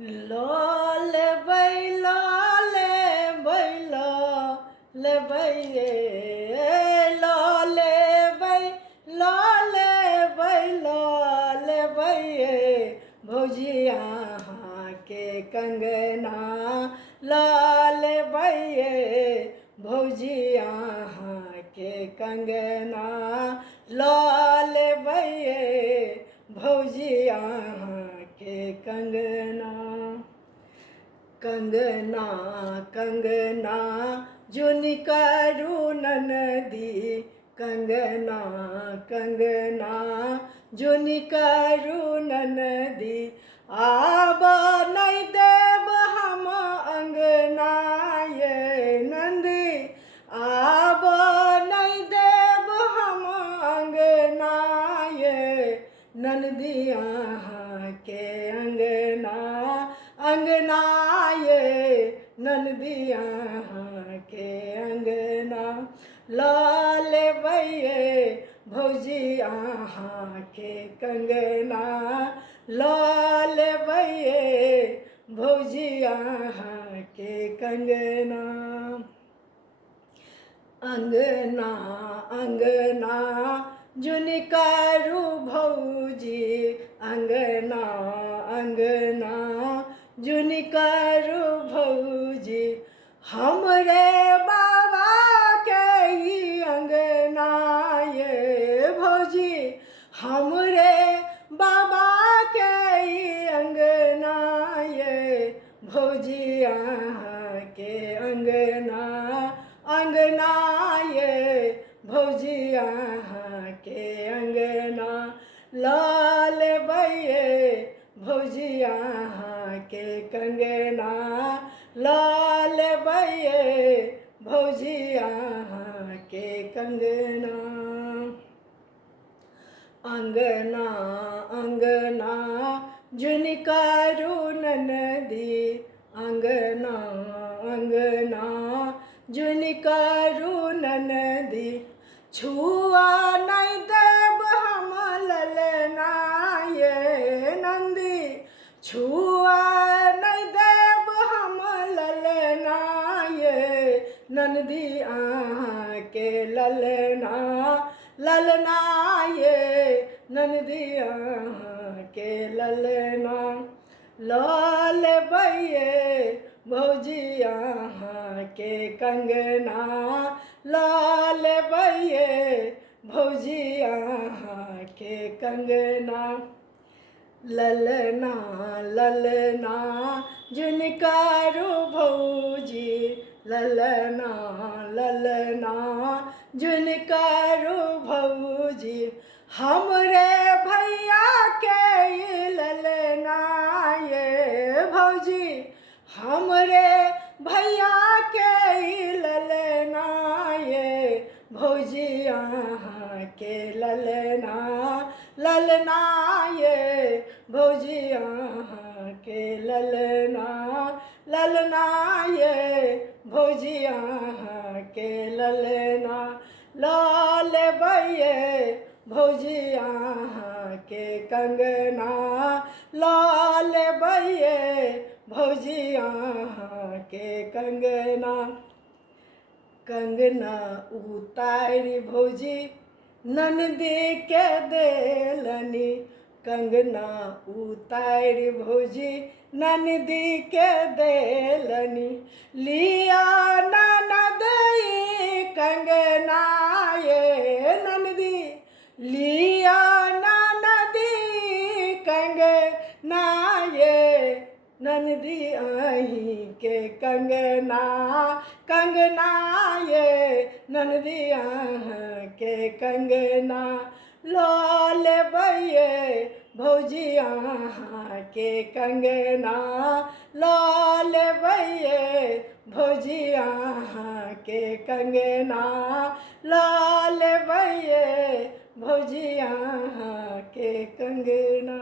Law लेबै ये law लेबै ये भौजी अहाँके कंगना लॉ लेबै ये भौजी अहाँके कंगना लॉ लेबै ये भौजी अहाँके कंगना कंगना कंगना जुनि करू ननदी कंगना कंगना जुनि करू ननदी आब नहीं देब हम अंगना ये नंदी आब नहीं देब हम अंगना ये नंदी अहाँके अंगना अंगना ये नंदी अहाँके अंगना लॉ लेबै ये भौजी अहाँके कंगना लॉ लेबै ये भौजी अहाँके कंगना अंगना अंगना जुनि करू भौजी अंगना अंगना जुनि करू भौजी हमरे बाबा के ही अंगना ये भौजी हमरे बाबा के ही अंगना ये भौजी अहाँके अंगना अंगना ये भौजी अहाँके अंगना लॉ लेबै ये भौजी अहाँके कंगना लॉ लेबै ये भौजी अहाँके कंगना अंगना अंगना जुनि करू ननदी अंगना अंगना जुनि करू ननदी छुआ नहीं देब हम ललना ये नंदी छुआ नहीं देब हम ललना ये नंदी अहाँके ललना ललना ये नंदी अहाँके ललना लॉ लेबै ये भौजी अहाँके कंगना लॉ लेबै ये भौजी अहाँके कंगना ललना ललना जुनि करू भौजी ललना ललना जुनि करू भौजी हमरे भैया के ललना ये भौजी हमरे भैया के ललना ये भौजी अहाँके ललना ललना ये भौजी अहाँके ललना ललना ये भौजी अहाँके ललना लॉ लेबै ये भौजी अहाँके कंगना लॉ लेबै ये भौजी अहाँके कंगना कंगना उतारि भौजी ननदी के देलनी कंगना उतारि भौजी ननदी के देलनी लिया ननद कंगना ये ननदी लिया ननदी कंगना ये ननदी अहींके कंगना कंगना ये ननदी अहाँके कंगना लॉ लेबै ये भौजी अहाँके कंगना लॉ लेबै ये भौजी अहाँके कंगना लॉ लेबै ये भौजी अहाँके कंगना।